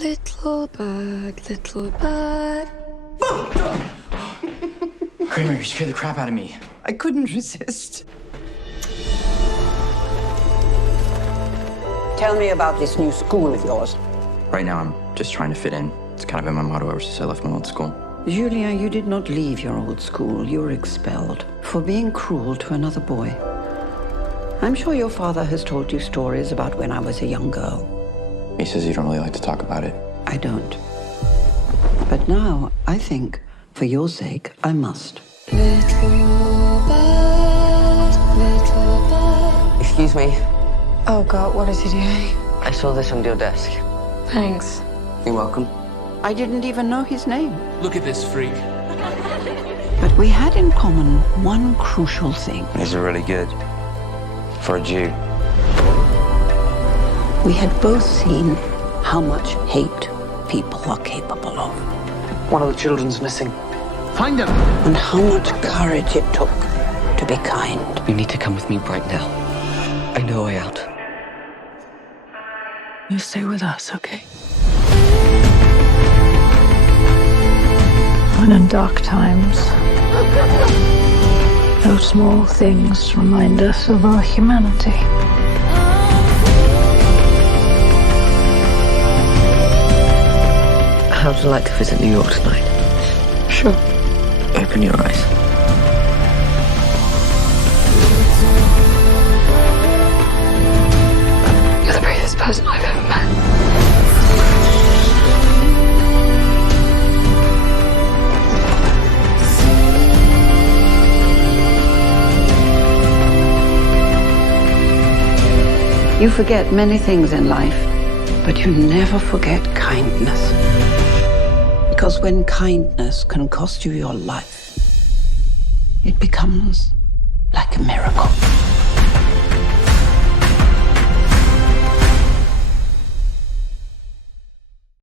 Little bird, little bird. Kramer, you scared the crap out of me. I couldn't resist. Tell me about this new school of yours. Right now, I'm just trying to fit in. It's kind of been my motto ever since I left my old school. Julia, you did not leave your old school. You were expelled for being cruel to another boy. I'm sure your father has told you stories about when I was a young girl. He says you don't really like to talk about it. I don't. But now, I think, for your sake, I must. Little bird, little bird. Excuse me. Oh God, what is he doing? I saw this on your desk. Thanks. You're welcome. I didn't even know his name. Look at this freak. But we had in common one crucial thing. These are really good. For a Jew. We had both seen how much hate people are capable of. One of the children's missing. Find him! And how much courage it took to be kind. You need to come with me right now. I know a way out. You stay with us, okay? When in dark times, those small things remind us of our humanity. How would you like to visit New York tonight? Sure. Open your eyes. You're the bravest person I've ever met. You forget many things in life, but you never forget kindness. Because when kindness can cost you your life, it becomes like a miracle.